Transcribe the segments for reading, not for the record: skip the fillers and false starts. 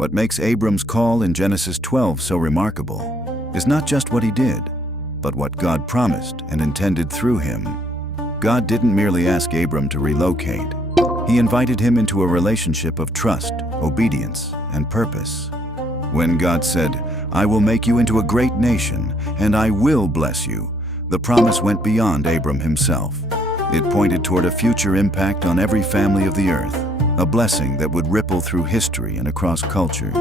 What makes Abram's call in Genesis 12 so remarkable is not just what he did, but what God promised and intended through him. God didn't merely ask Abram to relocate. He invited him into a relationship of trust, obedience, and purpose. When God said, "I will make you into a great nation, and I will bless you," the promise went beyond Abram himself. It pointed toward a future impact on every family of the earth, a blessing that would ripple through history and across cultures.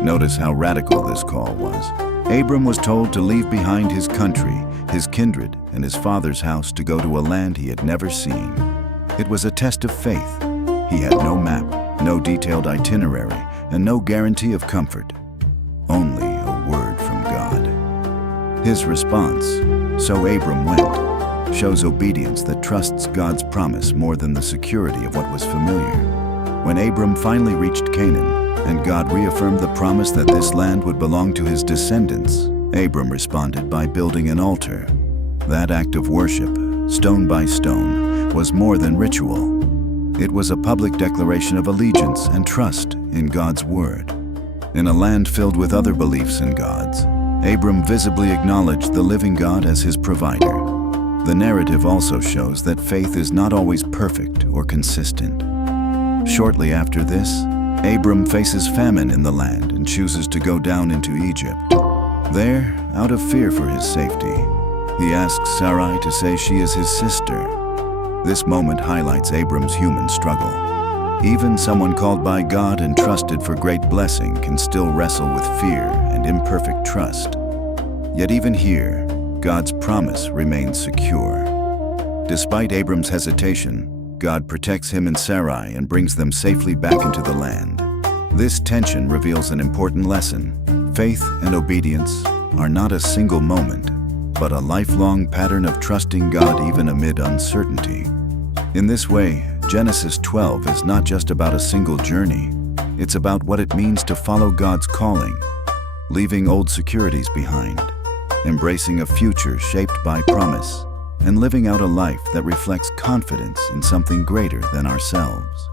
Notice how radical this call was. Abram was told to leave behind his country, his kindred, and his father's house to go to a land he had never seen. It was a test of faith. He had no map, no detailed itinerary, and no guarantee of comfort. Only a word from God. His response, "So Abram went," shows obedience that trusts God's promise more than the security of what was familiar. When Abram finally reached Canaan, and God reaffirmed the promise that this land would belong to his descendants, Abram responded by building an altar. That act of worship, stone by stone, was more than ritual. It was a public declaration of allegiance and trust in God's word. In a land filled with other beliefs and gods, Abram visibly acknowledged the living God as his provider. The narrative also shows that faith is not always perfect or consistent. Shortly after this, Abram faces famine in the land and chooses to go down into Egypt. There, out of fear for his safety, he asks Sarai to say she is his sister. This moment highlights Abram's human struggle. Even someone called by God and trusted for great blessing can still wrestle with fear and imperfect trust. Yet even here, God's promise remains secure. Despite Abram's hesitation, God protects him and Sarai and brings them safely back into the land. This tension reveals an important lesson. Faith and obedience are not a single moment, but a lifelong pattern of trusting God even amid uncertainty. In this way, Genesis 12 is not just about a single journey. It's about what it means to follow God's calling, leaving old securities behind, embracing a future shaped by promise, and living out a life that reflects confidence in something greater than ourselves.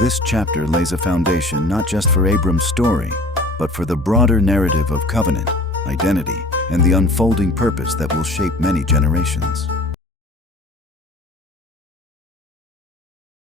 This chapter lays a foundation not just for Abram's story, but for the broader narrative of covenant, identity, and the unfolding purpose that will shape many generations.